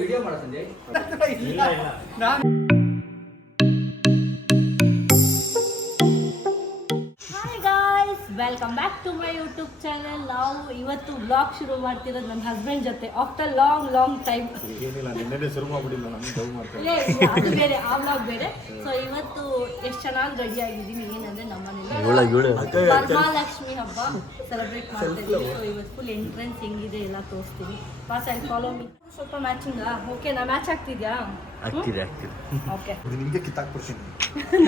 Video ಮಾಡ Sanjay. Welcome back to my YouTube channel. ನಾವು ಇವತ್ತು ಬ್ಲಾಗ್ ಶುರು ಮಾಡ್ತಿರೋದು ನನ್ನ ಹಸ್ಬೆಂಡ್ ಜೊತೆ ಆಫ್ಟರ್ ಲಾಂಗ್ ಟೈಮ್. ಏನಿಲ್ಲ ನಿನ್ನೆ ಶುರು ಮಾಡ್ಬಿಟ್ಟಿಲ್ಲ ನಮ್ಗೆ ಡೌ ಮಾಡ್ತಾರೆ. ಅದು ಬೇರೆ ಆ ಬ್ಲಾಗ್ ಬೇರೆ. ಸೊ ಇವತ್ತು ಎಷ್ಟು ಚೆನ್ನಾಗಿ ರೆಡಿ ಆಗಿದ್ದೀನಿ. ಏನಂದ್ರೆ ನಮ್ಮನೇಲಿ ವರಮಹಾಲಕ್ಷ್ಮಿ ಹಬ್ಬ ಸೆಲೆಬ್ರೇಟ್ ಮಾಡ್ತಾ ಇದ್ದೀವಿ. ಸೊ ಇವತ್ತು ಫುಲ್ ಎಂಟ್ರೆನ್ಸ್ ಹೆಂಗಿದೆ ಎಲ್ಲ ತೋರಿಸ್ತೀನಿ. Pass and follow me. ಸ್ವಲ್ಪ ಮ್ಯಾಚಿಂಗಾ? ಓಕೆನಾ? ಮ್ಯಾಚ್ ಆಗ್ತಿದ್ಯಾ? ಆಗ್ತಿದೆ. ಓಕೆ. ನಿಮಗೆ ಕಿತ್ತಾಕ್ಬಿಡ್ತೀನಿ.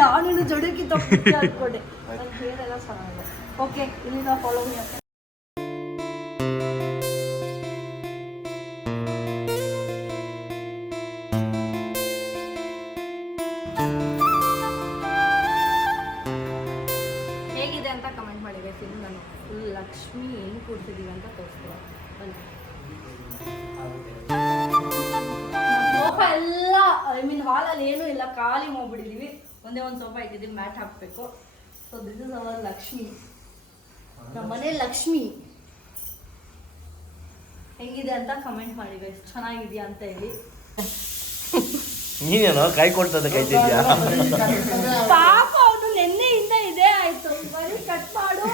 ನಾನು ಜೋಡಿ ಕಿತ್ತಾಕ್ಬಿಡ್ತೀನಿ ಅಂದ್ಕೊಂಡೆ. ನನ್ನ ಹೇರ್ ಎಲ್ಲ ಚೆನ್ನಾಗಿದೆ. ಓಕೆ, ಇಲ್ಲಿಂದ ಫಾಲೋ ಮೀ. ಓಕೆ, ಹೇಗಿದೆ ಅಂತ ಕಮೆಂಟ್ ಮಾಡಿ ಗೈಸ್. ಇದು ನಾನು ಫುಲ್ ಲಕ್ಷ್ಮಿ ಹೆಂಗೆ ಕೂಡ್ತಿದ್ದೀವಿ ಅಂತ ತೋರಿಸ್ತೀನಿ. ಬನ್ನಿ. ಸೋಫಾ ಎಲ್ಲ ಹಾಲಲ್ಲಿ ಏನೂ ಇಲ್ಲ, ಖಾಲಿ ಮಾಡ್ಬಿಟ್ಟಿದ್ದೀವಿ. ಒಂದೇ ಒಂದು ಸೋಫಾ ಇಟ್ಟಿದ್ದೀವಿ, ಮ್ಯಾಟ್ ಹಾಕಬೇಕು. So this is our Lakshmi, ನಮ್ಮನೆ ಲಕ್ಷ್ಮಿ. ಹೆಂಗಿದೆ ಅಂತ ಕಮೆಂಟ್ ಮಾಡಿ ಗೈಸ್, ಚೆನ್ನಾಗಿದೆಯಾ ಅಂತ ಹೇಳಿ. ನೀನೇನೋ ಕೈ ಕೊಡ್ತದೆ ಕೈತಿದ್ಯಾ? ಪಾಪ ಅವನು ನೆನ್ನೆಯಿಂದ ಇದೇ ಆಯ್ತು. ಬರೀ ಕಟ್ ಮಾಡು,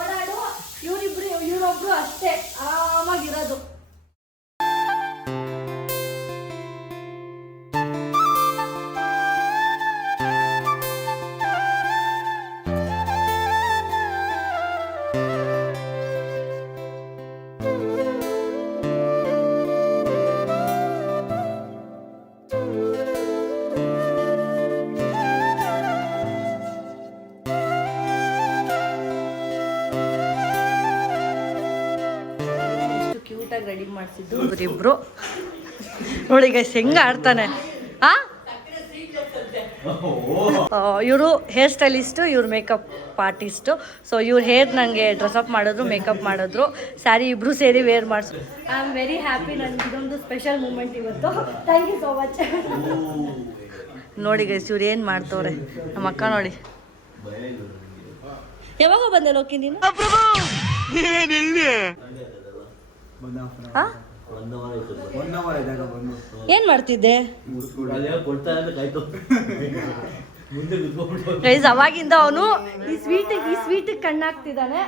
ಓಡಾಡು, ಇವರೊಬ್ರು ಅಷ್ಟೇ ಆರಾಮಾಗಿರೋದು. ರೆಡಿ ಮಾಡಿಸಿದ್ದು ಇವರಿಬ್ರು. ನೋಡಿ ಗೈಸ್ ಹೆಂಗ ಆಡ್ತಾನೆ. ಇವರು ಹೇರ್ ಸ್ಟೈಲಿಸ್ಟು, ಇವ್ರು ಮೇಕಪ್ ಆರ್ಟಿಸ್ಟು. ಸೊ ಇವ್ರ ಹೇರ್ ನನಗೆ ಡ್ರೆಸ್ಅಪ್ ಮಾಡಿದ್ರು, ಮೇಕಪ್ ಮಾಡಿದ್ರು, ಸ್ಯಾರಿ ಇಬ್ರು ಸೇರಿ ವೇರ್ ಮಾಡಿದ್ರು. I am very happy. ನನಗೆ ಇದೊಂದು ಸ್ಪೆಷಲ್ ಮೂಮೆಂಟ್ ಇವತ್ತು. Thank you so much. ನೋಡಿ ಗೈಸ್ ಇವ್ರು ಏನು ಮಾಡ್ತವ್ರೆ. ನಮ್ಮ ಅಕ್ಕ ನೋಡಿ. ಯಾವಾಗ ಬಂದೆ ಲೋಕಿ ನೀನು? ಏನ್ ಮಾಡ್ತಿದ್ದೆ ಗೈಸ್? ಅವಾಗಿಂದ ಅವನು ಈ ಸ್ವೀಟ್ ಕಣ್ಣಾಗ್ತಿದ್ದಾನೆ.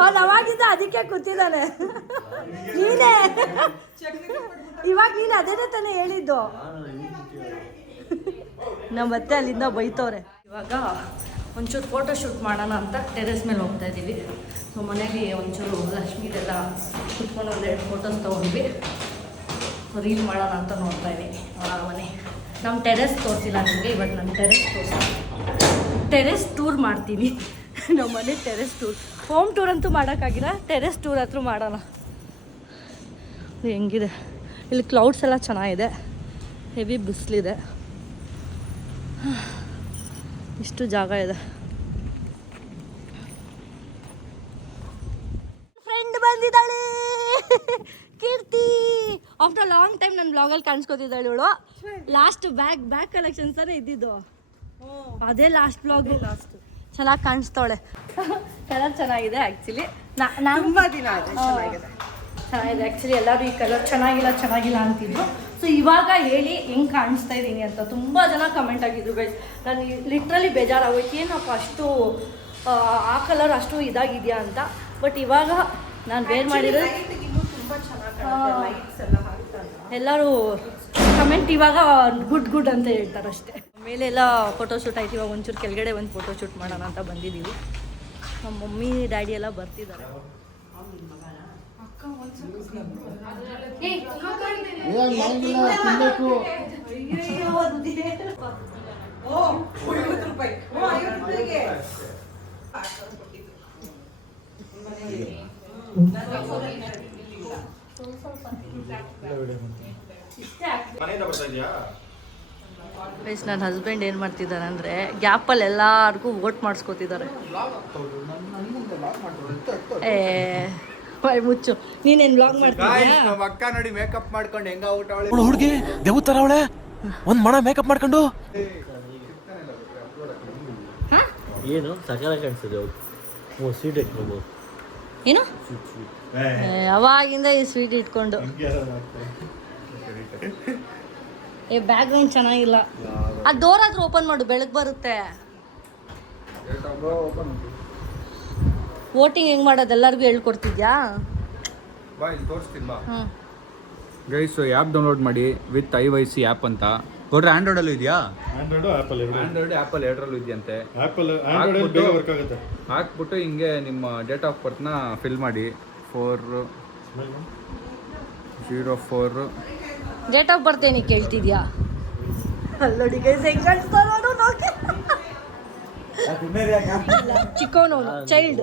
ಅವನು ಅವಾಗಿಂದ ಅದಕ್ಕೆ ಕೂತಿದ್ದಾನೆ. ನೀನೇ ಇವಾಗ ನೀನು ಅದೇನೇ ತಾನೇ ಹೇಳಿದ್ದು. ನಮ್ಮ ಮತ್ತೆ ಅಲ್ಲಿಂದ ಬೈತವ್ರೆ. ಇವಾಗ ಒಂಚೂರು ಫೋಟೋ ಶೂಟ್ ಮಾಡೋಣ ಅಂತ ಟೆರೆಸ್ ಮೇಲೆ ಹೋಗ್ತಾ ಇದ್ದೀವಿ. ಸೊ ಮನೆಗೆ ಒಂಚೂರು ಲಕ್ಷ್ಮೀದೆಲ್ಲ ಕುತ್ಕೊಂಡು ಒಂದೆರಡು ಫೋಟೋಸ್ ತೊಗೊಂಡ್ವಿ. ರೀಲ್ ಮಾಡೋಣ ಅಂತ ನೋಡ್ತಾ ಇದ್ದೀನಿ. ಮನೆ ನಮ್ಮ ಟೆರೆಸ್ ತೋರಿಸಿಲ್ಲ ನಿಮಗೆ. ಇವತ್ತು ನಾನು ಟೆರೆಸ್ ಟೂರ್ ಮಾಡ್ತೀನಿ. ನಮ್ಮ ಮನೆ ಟೆರೆಸ್ ಟೂರ್, ಹೋಮ್ ಟೂರ್ ಅಂತೂ ಮಾಡೋಕ್ಕಾಗಿಲ್ಲ, ಟೆರೆಸ್ ಟೂರ್ ಹತ್ರ ಮಾಡೋಣ. ಹೆಂಗಿದೆ ಇಲ್ಲಿ, ಕ್ಲೌಡ್ಸ್ ಎಲ್ಲ ಚೆನ್ನಾಗಿದೆ, ಹೆವಿ ಬಿಸಿಲಿದೆ, ಇಷ್ಟು ಜಾಗ ಇದೆ. ಫ್ರೆಂಡ್ ಬಂದಿದ್ದಾಳೆ ಕೀರ್ತಿ. ಆಫ್ಟರ್ ಲಾಂಗ್ ಟೈಮ್ ನನ್ನ ಬ್ಲಾಗಲ್ಲಿ ಕಾಣಿಸ್ಕೊತಿದ್ದಾಳೆ ಇವಳು. ಲಾಸ್ಟ್ ಬ್ಯಾಗ್ ಕಲೆಕ್ಷನ್ಸ್ ತಾನೇ ಇದ್ದಿದ್ದು, ಅದೇ ಲಾಸ್ಟ್ ಬ್ಲಾಗ್. ಚೆನ್ನಾಗಿ ಕಾಣಿಸ್ತಾಳೆ. ಕಲರ್ ಚೆನ್ನಾಗಿದೆ ಆ್ಯಕ್ಚುಲಿ. ತುಂಬ ದಿನ ಚೆನ್ನಾಗಿದೆ ಆ್ಯಕ್ಚುಲಿ. ಎಲ್ಲರೂ ಈ ಕಲರ್ ಚೆನ್ನಾಗಿಲ್ಲ ಅಂತಿದ್ರು. ಸೊ ಇವಾಗ ಹೇಳಿ ಹೆಂಗೆ ಕಾಣಿಸ್ತಾ ಇದ್ದೀನಿ ಅಂತ ತುಂಬ ಜನ ಕಮೆಂಟ್ ಆಗಿದ್ರು ಗೈಸ್. ನಾನು ಲಿಟ್ರಲಿ ಬೇಜಾರಾಗೋಯ್ತು, ಏನಪ್ಪ ಅಷ್ಟು ಆ ಕಲರ್ ಅಷ್ಟು ಇದಾಗಿದೆಯಾ ಅಂತ. ಬಟ್ ಇವಾಗ ನಾನು ವೇರ್ ಮಾಡಿರೋದು ಎಲ್ಲರೂ ಕಮೆಂಟ್ ಇವಾಗ ಗುಡ್ ಅಂತ ಹೇಳ್ತಾರೆ ಅಷ್ಟೇ. ಮೇಲೆಲ್ಲ ಫೋಟೋಶೂಟ್ ಆಯ್ತು. ಇವಾಗ ಒಂಚೂರು ಕೆಳಗಡೆ ಒಂದು ಫೋಟೋಶೂಟ್ ಮಾಡೋಣ ಅಂತ ಬಂದಿದ್ದೀವಿ. ನಮ್ಮ ಮಮ್ಮಿ ಡ್ಯಾಡಿ ಎಲ್ಲ ಬರ್ತಿದ್ದಾರೆ. ನನ್ನ ಹಸ್ಬೆಂಡ್ ಏನು ಮಾಡ್ತಿದ್ದಾರೆ ಅಂದರೆ ಗ್ಯಾಪಲ್ಲಿ ಎಲ್ಲರಿಗೂ ವೋಟ್ ಮಾಡಿಸ್ಕೋತಿದ್ದಾರೆ. ಮುಚ್ಚು, ನೀನೇನು ಬ್ಲಾಗ್ ಮಾಡ್ತೀಯಾ? ನಮ್ಮ ಅಕ್ಕ ನೋಡಿ ಮೇಕಪ್ ಮಾಡ್ಕೊಂಡು ಹೆಂಗ ಊಟ ಹುಡುಗಿ ದೇವತರ ಅವಳೆ ಒಂದ್ ಮಣ ಮೇಕಪ್ ಮಾಡ್ಕೊಂಡು ಏನು ಸಕಾಲ ಕಾಣಿಸ್ತದೆ ಸ್ವೀಟ್ ಇಟ್ಕೊಬೋದು. ಏನು ಅವಾಗಿಂದ ಈ ಸ್ವೀಟ್ ಇಟ್ಕೊಂಡು ಬ್ಯಾಕ್ ಗ್ರೌಂಡ್ ಚೆನ್ನಾಗಿಲ್ಲ. ಆ ಡೋರ್ ಆದ್ರೂ ಓಪನ್ ಮಾಡು, ಬೆಳಗ್ಗೆ ಬರುತ್ತೆ. ವೋಟಿಂಗ್ ಹೆಂಗ್ ಮಾಡೋದು ಎಲ್ಲರಿಗೂ ಹೇಳ್ಕೊಡ್ತಿದ್ಯಾ? ಬಾ ಇಲ್ಲಿ ತೋರಿಸ್ತೀನಿ ಬಾ. ಹ್ಞೂ ಗೈಸ್ ಆ್ಯಪ್ ಡೌನ್ಲೋಡ್ ಮಾಡಿ ವಿತ್ IYC ಆ್ಯಪ್ ಅಂತ. ನೋಡ್ರಿ ಆಂಡ್ರಾಯ್ಡಲ್ಲೂ ಇದೆಯಾ? ಆಂಡ್ರಾಯ್ಡು ಆ್ಯಪಲ್ ಎರಡು. ಆಂಡ್ರಾಯ್ಡ್ ಆ್ಯಪಲ್ ಎರಡರಲ್ಲೂ ಇದೆಯಂತೆ. ಆಂಡ್ರಾಯ್ಡ್ ಬೇಗ ವರ್ಕ್ ಆಗುತ್ತೆ. ಹಾಕ್ಬಿಟ್ಟು ಹಿಂಗೆ ನಿಮ್ಮ ಡೇಟ್ ಆಫ್ ಬರ್ತ್ನ ಫಿಲ್ ಮಾಡಿ 4/04. ಡೇಟ್ ಆಫ್ ಬರ್ತ್ ಏನಕ್ಕೆ ಕೇಳ್ತಿದ್ಯಾ? ಅಲ್ಲೋಡಿ ಗೈಸ್ ಹೆಂಗ್ ಕಾಣಿಸ್ತಾ ನೋಡು ನೋಕೆ. ಚಿಕ್ಕವನವನು ಚೈಲ್ಡ್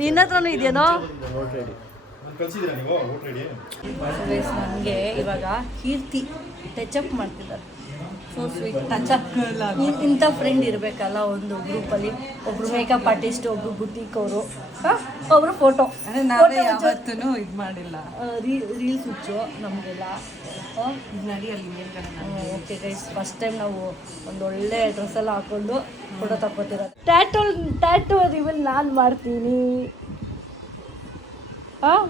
ನಿನ್ನ ಹತ್ರನೂ ಇದೆಯೇನೋ? ಕಳ್ಸಿದ್ದೀರಾ ನೀವು ವೋಟ್ ರೆಡಿ? ನನಗೆ ಇವಾಗ ಕೀರ್ತಿ ಟಚಪ್ ಮಾಡ್ತಿದ್ದಾರೆ. So sweet touch-up. ಇಂಥ ಫ್ರೆಂಡ್ ಇರಬೇಕಲ್ಲ ಒಂದು ಗ್ರೂಪಲ್ಲಿ. ಒಬ್ರು ಮೇಕಪ್ ಆರ್ಟಿಸ್ಟ್, ಒಬ್ರು ಬುಟೀಕ್ ಅವರು, ಒಬ್ರು ಫೋಟೋ. ನಾವೇ ಯಾವತ್ತೂ ಇದು ಮಾಡಿಲ್ಲ. ರೀಲ್ಸ್ ಹುಚ್ಚು ನಮಗೆಲ್ಲ. ನಡಿಯಲ್ಲಿ ಓಕೆ ಗೈಸ್, ಫಸ್ಟ್ ಟೈಮ್ ನಾವು ಒಂದೊಳ್ಳೆ ಡ್ರೆಸ್ಸೆಲ್ಲ ಹಾಕ್ಕೊಂಡು ಫೋಟೋ ತಗೋತಿರೋದು. ಟ್ಯಾಟೂ ರಿವೀಲ್ ನಾನು ಮಾಡ್ತೀನಿ. ಹಾಂ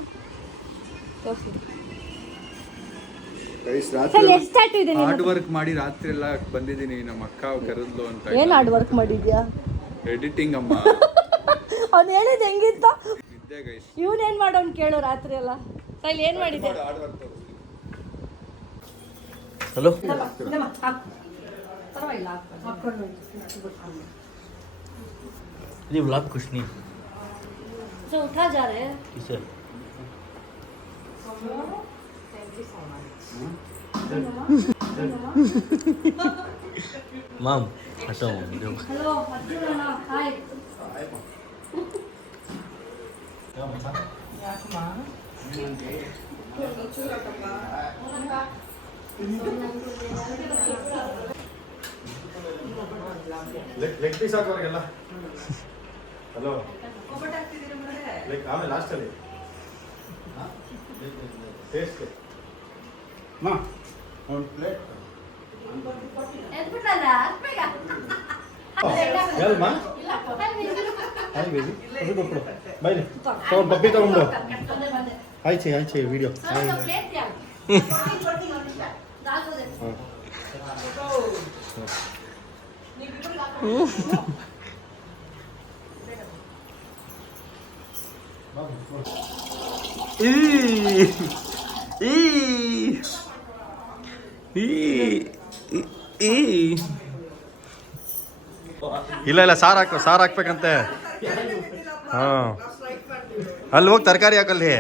ಸರ್, ಎಷ್ಟು ಟ್ಯಾಟೂ ಇದೆ? ಹಾರ್ಡ್ ವರ್ಕ್ ಮಾಡಿ ರಾತ್ರಿ ಎಲ್ಲ ಬಂದಿದ್ದೀನಿ. ನಮ್ಮ ಅಕ್ಕ ಕರೆದ್ಲು ಅಂತ. ಏನು ಹಾರ್ಡ್ ವರ್ಕ್ ಮಾಡಿದ್ಯಾ? ಎಡಿಟಿಂಗ್ ಅಮ್ಮ. ಅವ್ನು ಹೇಳಿದ್ದು ಹೆಂಗಿತ್ತ? ಇದ್ದೆ ಗೈಸ್. ಇವನೇನು ಮಾಡೋನು ಕೇಳು ರಾತ್ರಿ ಎಲ್ಲ. ಸರ್ ಏನು ಮಾಡಿದ್ದೆ? ಹಲೋ ये व्लॉग कुछ नहीं सो उठा जा रहे हैं किसे माम हटो वीडियो. हेलो अर्जुन हाय. ಲೆಗ್ ಪೀಸ್ ಹಾಕೋರಿಗೆಲ್ಲ ಹಲೋ ಲೆಗ್ ಆಮೇಲೆ ಲಾಸ್ಟಲ್ಲಿ ಟೇಸ್ಟ್ ಮಾ ಒಂದು ಪ್ಲೇಟ್ ಯಾರಮ್ಮ ಹಾಯ್ ಬೇಬಿ ಅದು ಕೊಡು ಬೈಲಿ ತಗೊಂಡು ಬಬ್ಬಿ ತಗೊಂಡು ಆಯ್ಚೆ ವಿಡಿಯೋ ಇಲ್ಲ ಸಾರು ಹಾಕ್ಬೇಕಂತೆ. ಹಾಂ ಅಲ್ಲಿ ಹೋಗಿ ತರಕಾರಿ ಹಾಕಲ್ಲಿ.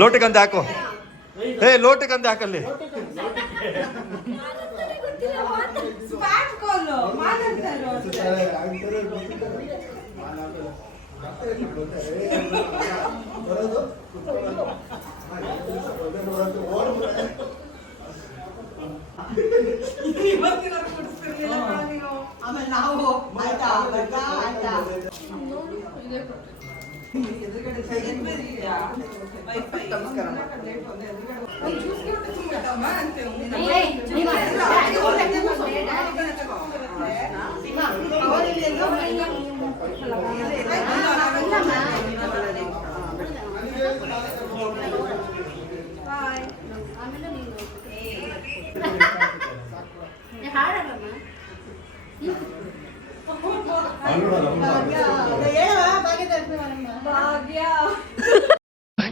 ಲೋಟಕ್ಕಂತೆ ಹಾಕು. ಲೋಟಕ್ಕಂತೆ ಹಾಕಲ್ಲಿ.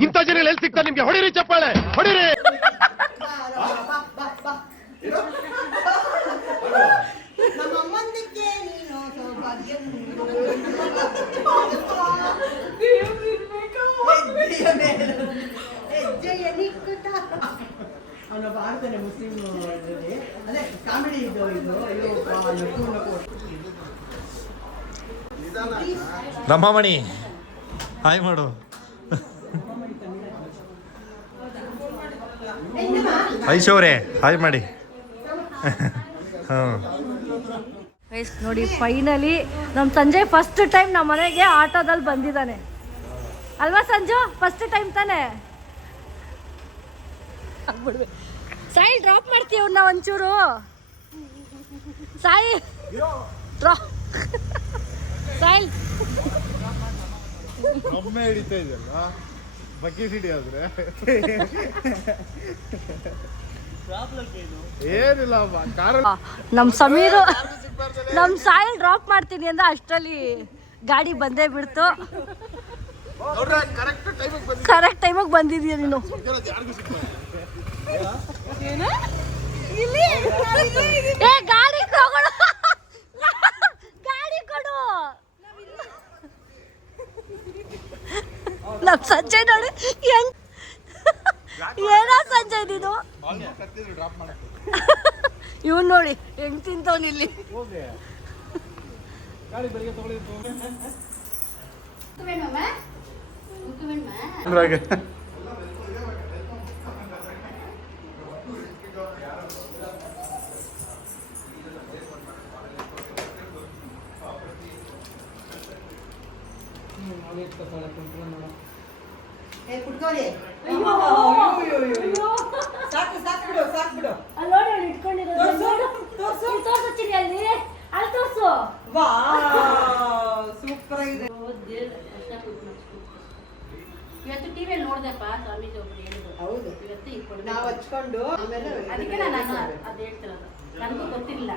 ಇಂಥ ಜನ ಎಲ್ಲಿ ಸಿಗ್ತಾರೆ ನಿಮ್ಗೆ? ಹೊಡಿರಿ ಚಪ್ಪಾಳೆ, ಹೊಡಿರಿ. ಅವನ ಭಾರತನೇ ಮುಸ್ಲಿಂ ಅದೇ ಕಾಮಿಡಿ ಇದು ರಮಾಮಣಿ ಹಾಯ್ ಮಾಡು. ಐಶವ್ರೆ ಹಾಯ್ ಮಾಡಿ. ಹಾಂ ಗೈಸ್ ನೋಡಿ ಫೈನಲಿ ನಮ್ಮ ಸಂಜಯ್ ಫಸ್ಟ್ ಟೈಮ್ ನಮ್ಮ ಮನೆಗೆ ಆಟೋದಲ್ಲಿ ಬಂದಿದ್ದಾನೆ ಅಲ್ವಾ ಸಂಜು? ಫಸ್ಟ್ ಟೈಮ್ ತಾನೇ? ಸಾಯಿ ಡ್ರಾಪ್ ಮಾಡ್ತೀವಿ ಅವ್ರನ್ನ ಒಂಚೂರು. ಸಾಯಿ ಡ್ರಾಪ್ ಸಾಯಿಲ್ ಒಮ್ಮೆ ಹಿಡಿತಾ ಇದೆಯಲ್ಲ ಬಕೆಟ್ ಹಿಡಿಯಾದ್ರೆ ಏನಿಲ್ಲ ನಮ್ಮ ಸಮೀರು ನಮ್ಮ ಸಾಯಿಲ್ ಡ್ರಾಪ್ ಮಾಡ್ತೀನಿ ಅಂದ್ರೆ ಅಷ್ಟರಲ್ಲಿ ಗಾಡಿ ಬಂದೇ ಬಿಡ್ತು. ಕರೆಕ್ಟ್ ಟೈಮಿಗೆ ಬಂದಿದೀಯ ನೀನು. ಏ ಗಾಡಿ ಕೊಡು, ಗಾಡಿ ಕೊಡು. ನಮ್ ಸಂಜಯ್ ನೋಡಿ ಏನೋ ಸಂಜಯ್ ನೀನು. ಇವನ್ ನೋಡಿ ಹೆಂಗ್ ತಿಂತವ್ನ ಇಲ್ಲಿ. ಕುಡ್ಕೋರಿ. ಸಾಕು ಸಾಕು ಬಿಡು, ಸಾಕು ಬಿಡು. ಸೂಪರ್ ಆಗಿದೆ. ಇವತ್ತು ಟಿವಿಯಲ್ಲಿ ನೋಡ್ದೆಪ್ಪ ಸ್ವಾಮೀಜಿ ಒಬ್ರು ಹೇಳಿದ್ರು. ಹೌದು, ಇವತ್ತು ಈ ನಾವು ಹಚ್ಕೊಂಡು ಆಮೇಲೆ ಅದಕ್ಕೆ ನಾನು ಅದು ಹೇಳ್ತಿರೋದು, ನನಗೂ ಗೊತ್ತಿರಲಿಲ್ಲ.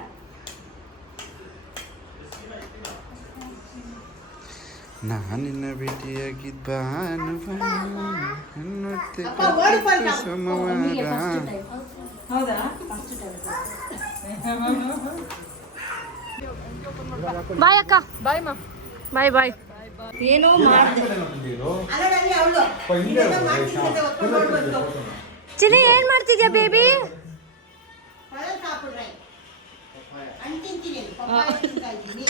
ನಾನಿನ್ನ ಭೇಟಿಯಾಗಿದ್ದ ಹೌದಾ? ಬಾಯ್ ಅಕ್ಕ. ಬಾಯ್ ಮಾ. ಬಾಯ್ ಬಾಯ್. ಏನೋ ಮಾಡ್ದೆ ಅಲ್ಲಲ್ಲಿ ಅವಳು ಇನ್ನೇನೋ ಮಾಡ್ತಿದ್ದೆ, ಒತ್ಕೊಂಡು ನೋಡ್ಬಂತು. ಚಿನಿ ಏನ್ ಮಾಡ್ತಿದ್ಯಾ ಬೇಬಿ? ಹೊಳೆ ಸಾಪಿಡ್ರೆ ಹಣ್ಣು ತಿಂತೀನಿ, ಪಪ್ಪಾಯ ತಿಂತಾ ಇದ್ದೀನಿ.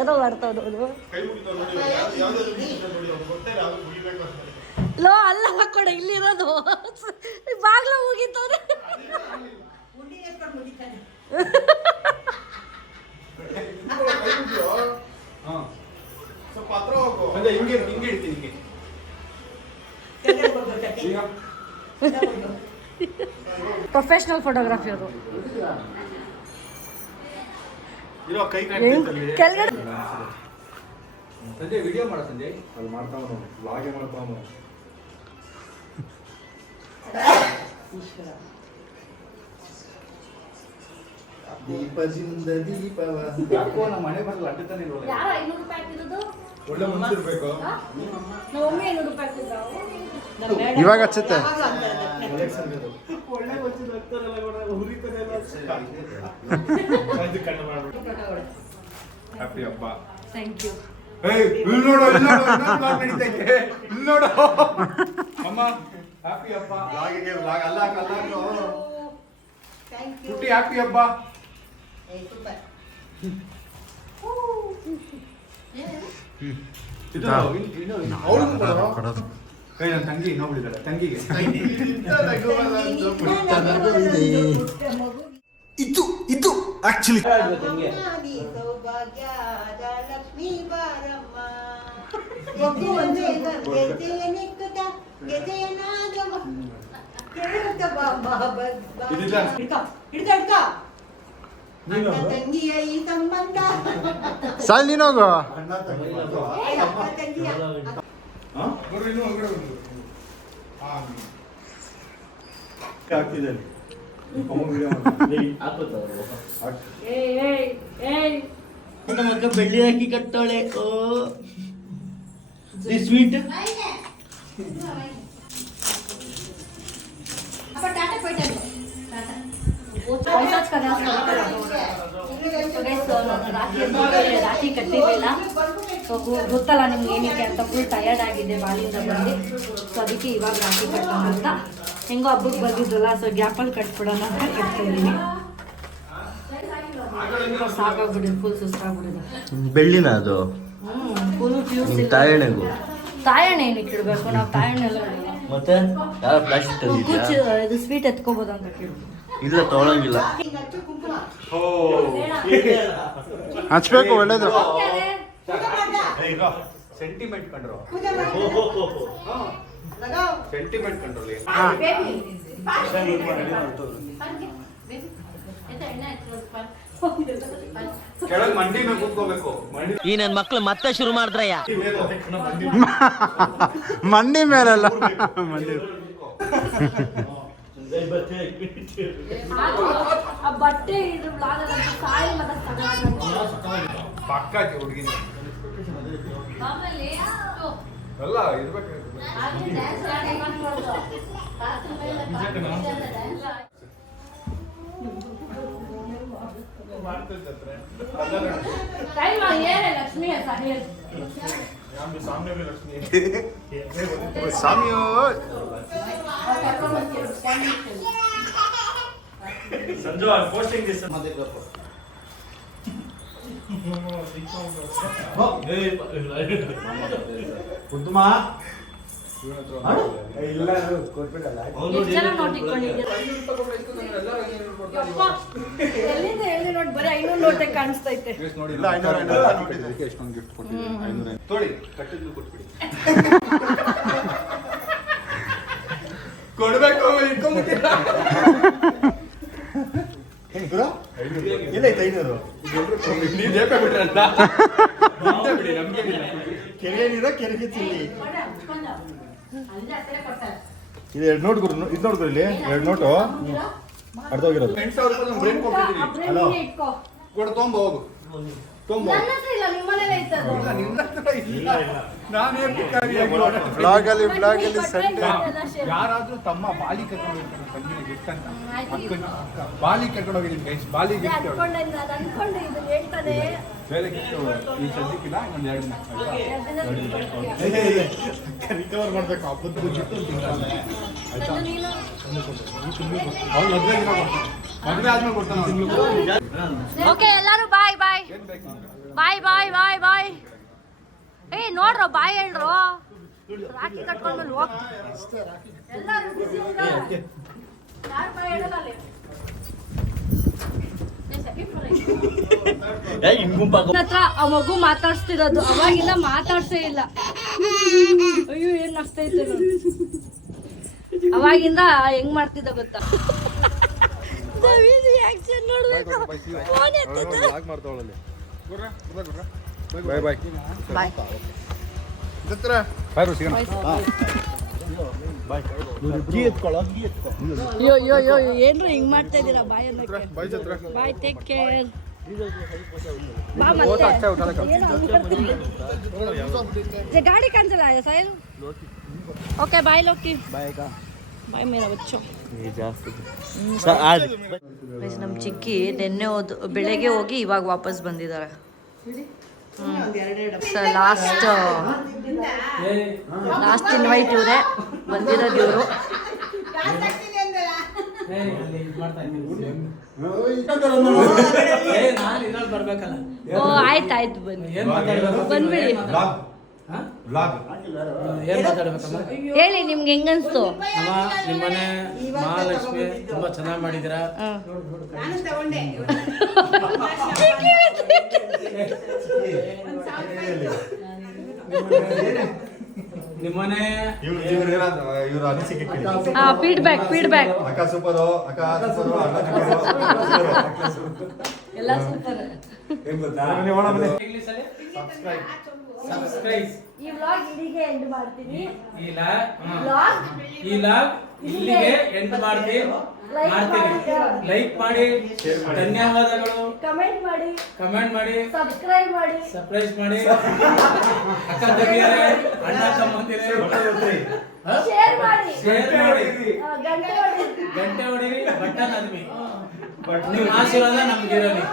ಏನೋ ಮಾಡ್ತಾವ್ ನೋಡು. ಪಪ್ಪಾಯ ತಿಂತೀನಿ. ಲೋ ಅಲ್ಲ ಹಾಕೊಡ ಇಲ್ಲಿರೋದು ಬಾಗ್ಲ ಹೋಗಿತ್ತವ್ರೆ. ಉಂಡಿ ಎತ್ಕೊಂಡು ಮುಗಿತಾನೆ. ಪ್ರೊಫೆಷನಲ್ ಫೋಟೋಗ್ರಾಫಿ ಅವರು. ಕೆಳಗಡೆ ಸಂಜಯ್ ವಿಡಿಯೋ ಮಾಡ ಸಂಜಯ್. ಅಲ್ಲಿ ಮಾಡ್ತಾವನು ಲಾಗೆ ಮಾಡ್ತಾವನು. ದೀಪದಿಂದ ದೀಪವ ಯಾಕೋ ನಮ್ಮ ಮನೆ ಬರಲ್ಲ ಅಡ್ಡತಾನೆ ಇರೋಲ್ಲ. ಯಾರ 500 ರೂಪಾಯಿ ಹಾಕಿರೋದು? ಒಳ್ಳೆ ಮನ್ಸಿರ್ಬೇಕು. ನಮ್ಮ ಮಮ್ಮಿ 500 ರೂಪಾಯಿ ಹಾಕಿದ್ರು. ಇವಾಗ ಹಚ್ಚುತ್ತೆ. ಒಳ್ಳೆ ಮನ್ಸಿನ ಆಗ್ತಾರಲ್ಲ ಹ್ಯಾಪಿ ಹಬ್ಬ. Thank you. ಇಲ್ಲಿ ನೋಡು, ಇಲ್ಲಿ ನೋಡು, ಇನ್ನೊಂದು ಬ್ಲಾಗ್ ನಡೀತಾ ಇದೆ. ಇಲ್ಲಿ ನೋಡು ಅಮ್ಮ, ಹ್ಯಾಪಿ ಹಬ್ಬ. ಲಾಗಿಗೆ ಲಾಗ್ ಅಲ್ಲ ಕಲ್ಲಾಗ್ಲು. Thank you. ಪುಟ್ಟಿ ಹ್ಯಾಪಿ ಹಬ್ಬ. ಸೂಪರ್. ಇದು ಅವ್ಳಿಗೂ ಕೊಡು. ಕೊಡೋದು. ಕೈ ನನ್ನ ತಂಗಿ ಇನ್ನೊಬ್ಳಿದಾಳೆ, ತಂಗಿಗೆ ಇದು ಆಕ್ಚುಲಿ ಅಮ್ಮಾದಿ ಸೌಭಾಗ್ಯದ ಲಕ್ಷ್ಮೀ ಬಾರಮ್ಮ. ಗೆದ್ದೆಯ ನಿಕ್ಕುತ್ತ ಗೆದ್ದೆಯ ನಾದವ ಕೇಳುತ್ತ ಬಾಬ ಇದಿಲ್ಲ. ಹಿಡ್ಕ ಅಣ್ಣ ತಂಗಿಯ ಈ ಸಂಬಂಧ. ಸಾಲ್ ನೀನೋಗು. ಅಣ್ಣ ತಂಗಿ ಅಕ್ಕ ತಂಗಿಯ ಬರು ಇನ್ನೂ ಹೊರಗಡೆ ಬಂದು ಆಗ್ತಿದೆ. ನನ್ನ ಮಗ ಬೆಳ್ಳಿ ಹಾಕಿ ಕಟ್ಟೋಳೆ. ಓ ಸ್ವೀಟ್ ಅಪ್ಪ ಟಾಟಾ ಪೋಯ್ಟಲ್ಲ ಟಾಟಾ ರಾಖಿ ಕಟ್ಟಿರಲಿಲ್ಲ. ಸೊ ಗೊತ್ತಲ್ಲ ನಿಮ್ಗೆ ಏನಕ್ಕೆ ಅಂತ ಫುಲ್ ಟಯರ್ಡ್ ಆಗಿದೆ ಬಾಲಿಂದ ಬಂದು. ಸೊ ಅದಕ್ಕೆ ಇವಾಗ ರಾಖಿ ಕಟ್ಟೋಣ ಅಂತ. ಹೆಂಗೋ ಹಬ್ಬಕ್ಕೆ ಬಂದಿದ್ರಲ್ಲ, ಸೊ ಗ್ಯಾಪಲ್ಲಿ ಕಟ್ಬಿಡೋಣ ಅಂತ ಕಟ್ತಿದ್ದೀನಿ. ಸಾಕಾಗ್ಬಿಟ್ಟಿದೆ, ಫುಲ್ ಸುಸ್ತಾಗ್ಬಿಟ್ಟಿದೆ. ಬೆಳ್ಳಿನ ಅದು ಫುಲ್ ಫ್ಯೂಸ್ ಇಲ್ಲ. ತಾಯಣೆಗೂ ತಾಯಣ್ಣ ಏನಕ್ಕೆ ಇಡಬೇಕು? ನಾವು ತಾಯಣ್ಣೆಲ್ಲ ಮತ್ತೆ ಯಾರ ಪ್ಲಾಸ್ಟಿಕ್ ತಂದಿದ್ಯಾ? ಇದು ಸ್ವೀಟ್ ಎತ್ಕೋಬೋದು ಅಂತ ಕೇಳಿದ್ರು. ಇಲ್ಲ ತಗೊಳಂಗಿಲ್ಲ. ಕುಂಕುಮ ಓ ಹಚ್ಬೇಕು ಒಳ್ಳೇದು. ಸೆಂಟಿಮೆಂಟ್ ಕಂಡ್ರು ಪೂಜೆ ಮಾಡಿ ಸೆಂಟಿಮೆಂಟ್ ಕಂಡ್ರು ಕೆಳಗೆ ಮಂಡಿ ಮೇಲೆ ಕೂತ್ಕೋಬೇಕು. ಈ ನನ್ ಮಕ್ಳು ಮತ್ತೆ ಶುರು ಮಾಡಿದ್ರಯ್ಯ. ಮಂಡಿ ಮೇಲಲ್ಲ, ಮಂಡಿ ಆ ಬಟ್ಟೆ ಇದ್ರ ಬ್ಲಾಗ್ ಸಾಯಿ ಪಕ್ಕ ಹುಡುಗಿ ಎಲ್ಲ ಇರ್ಬೇಕು. ಲಕ್ಷ್ಮಿ ಅಂತ ಹೇಳಿ ಸ್ವಾಮಿಯೋ ಸಂಜು ಪೋಸ್ಟಿಂಗ್ ದಿಸ್ ಕುಂತುಮಾ ಇಲ್ಲ ಎಷ್ಟು ಜನ ನೋಟ್ ಇಟ್ಕೊಂಡಿದ್ದೀರಾ? ಯಪ್ಪ, ಎಲ್ಲಿಂದ ಎಲ್ಲಿ ನೋಡಿ ಬರೀ 500 ನೋಟೆ ಕಾಣಿಸ್ತೈತೆ. ಇಲ್ಲ 500 ಎಷ್ಟೊಂದು ಗಿಫ್ಟ್ ಕೊಟ್ಟಿದ್ದೀನಿ. 500 ತೊಳಿ ಕಟ್ಟಿದ್ದು ಕೊಟ್ಬಿಡಿ. ಕೊಡ್ಬೇಕು ಇಟ್ಕೊಂಡ್ಬಿಟ್ಟಿಲ್ಲ. ಇಲ್ಲ 500 ನೀವು ಜೇಪೆ ಬಿಟ್ರಲ್ಲ ಬಿಡಿ, ನಮ್ಗೆ ಕೆರೆಗಿದ ಕೆರೆಗೆ ತಿಲ್ಲಿ. ಅಲ್ಲಿ ಹತ್ತಿರ ಕೊಡ್ತಾರೆ. ಇದು 2 ನೋಟ್ ಗುರು, ಇದು ನೋಡ್ಗುರು ಇಲ್ಲಿ 2 ನೋಟು ಅರ್ಧೋಗಿರೋದು. 8,000 ರೂಪಾಯಿ ಬ್ರೇನ್ ಆ ಕೊಟ್ಟಿದ್ದೀನಿ. ಬ್ರೇನ್ ನೀನೇ ಇಟ್ಕೋ. ಕೊಡು ತೊಂಬ ಹೋಗು ತೊಂಬ. ನನ್ನ ಹತ್ರ ಇಲ್ಲ, ನಿಮ್ಮನೇಲೆ ಐತೆ ಅದು. ನಿನ್ನ ಹತ್ರ ಇಲ್ಲ. ನಾನೇ ಭಿಕಾರಿಯಾಗಿ ಓಡಾಡ್ತೀನಿ. ಬ್ಲಾಗಲ್ಲಿ ಕೊಟ್ರೆ ಸಂಡೆ ಎಲ್ಲ share. ಯಾರಾದ್ರೂ ತಮ್ಮ ಬಾಲಿ ಕರ್ಕೊಂಡು ಹೋಗ್ತಾರೆ ತಂಗಿನ ಗಿಫ್ಟ್ ಅಂತ ಬಾಲಿ ಕರ್ಕೊಂಡು ಹೋಗಿದ್ದೀನಿ ಗೈಸ್. ಬಾಲಿ ಗಿಫ್ಟ್ ಅನ್ಕೊಂಡೆ ನಾನು ಅನ್ಕೊಂಡೆ ಇದು ಹೇಳ್ತಾನೆ. ಬೇರೆ ಗಿಫ್ಟ್ ಈ ಸದ್ಯಕ್ಕಿಲ್ಲ, ಇನ್ನೊಂದು 2 ರಿಕವರ್ ಮಾಡ್ಬೇಕು. ಹಬ್ಬದ ಗಿಫ್ಟ್ ತಿಂತಾನೆ ಆಯ್ತಾ. ನೀನು ಅವ್ನು ಮದುವೆ ಆದ್ಮೇಲೆ ಕೊಡ್ತಾನೆ ಅವ್ನು. ಓಕೆ ಎಲ್ಲರೂ ಬಾಯ್ ಬಾಯ್ ಏನ್ ಬೇಕು ನಿಮ್ಗೆ? ಬಾಯ್ ಬಾಯ್ ಬಾಯ್ ಬಾಯ್. ಏ ನೋಡ್ರೋ ಬಾಯ್ ಹೇಳ್ರು. ರಾಖಿ ಕಟ್ಕೊಂಡ್ಮೇಲೆ ಹೋಗ್. ಎಲ್ಲರೂ busy ಇದ್ದಾರೆ. ಯಾರು ಬಾಯ್ ಹೇಳಲ್ಲ ಅಲ್ಲಿ. ನನ್ನ ಹತ್ರ ಆ ಮಗು ಮಾತಾಡ್ಸ್ತಿರೋದು, ಅವಾಗಿಂದ ಮಾತಾಡ್ಸೇ ಇಲ್ಲ. ಅಯ್ಯೋ ಏನ್ ಆಗ್ತೈತೆ ಅವಾಗಿಂದ ಹೆಂಗ್ ಮಾಡ್ತಿದ್ದ ಗೊತ್ತಾ? ಆಕ್ಷನ್ ನೋಡ್ಬೇಕು. ಫೋನ್ ಎತ್ತಿದ್ದು. ಬಾಯ್ ಬಾಯ್ ಬಾಯ್. ಬಾಯ್ ಸಿಗೋಣ. ಅಯ್ಯೋ ಅಯ್ಯೋ ಅಯ್ಯೋ ಏನ್ರು ಹಿಂಗ್ ಮಾಡ್ತಾ ಇದೀರಾ ಬಾಯ್ ಅನ್ನಕ್ಕೆ? Bye, take care. ಬಾ ಮತ್ತೆ ಏನು ಅನ್ಕೊಳ್ತೀನಿ. ಗಾಡಿ ಕಾಣಿಸಲ್ಲ ಸಾಯಿಲ್. Okay bye Loki. ಬಾಯ್ ಮೇರಾ ಬಚ್ಚೋ. ನಮ್ಮ ಚಿಕ್ಕಿ ನಿನ್ನೆ ಬೆಳಗ್ಗೆ ಹೋಗಿ ಇವಾಗ ವಾಪಸ್ ಬಂದಿದ್ದಾರೆ. ಲಾಸ್ಟ್ ಇನ್ವೈಟ್ ಇವರೇ ಬಂದಿರೋದು ಇವರು. ಓ ಆಯ್ತಾಯ್ತು ಬನ್ನಿ ಬಂದ್ಬಿಡಿ. ಹೇಳಿ ನಿಮ್ಗೆ ಹೆಂಗನ್ಸ್ತು? ನಿಮ್ಮನೆ ಮಹಾಲಕ್ಷ್ಮಿ ತುಂಬಾ ಚೆನ್ನಾಗಿ ಮಾಡಿದಿರಾ. ನಿಮ್ಮನೆ ಇವ್ರ ಅನಿಸಿಕೆ ಫೀಡ್ಬ್ಯಾಕ್ ಅಕ್ಕ ಸೂಪರು, ಅಕ್ಕ ಸೂಪರು, ಅಣ್ಣ ಎಲ್ಲ ಸೂಪರ್. ಸಬ್ಸ್ಕ್ರೈಬ್ ಈ ವ್ಲಾಗ್ ಇಲ್ಲಿಗೆ ಎಂಡ್ ಮಾಡ್ತೀನಿ. ಈ ಲಾಗ್ ಇಲ್ಲಿಗೆ ಎಂಡ್ ಮಾಡ್ತೀನಿ. ಲೈಕ್ ಮಾಡಿ, ಧನ್ಯವಾದಗಳು. ಕಮೆಂಟ್ ಮಾಡಿ, ಸಬ್ಸ್ಕ್ರೈಬ್ ಮಾಡಿ. ಅಕ್ಕ ತಂಗಿಯರೇ, ಅಣ್ಣ ತಮ್ಮಂದಿರೇ, ಶೇರ್ ಮಾಡಿ, ಗಂಟೆ ಹೊಡಿರಿ, ಬಟನ್ ಅದ್ಮಿ. ನಿಮ್ಮ ಆಶೀರ್ವಾದ ನಮ್ಗಿರಲಿ.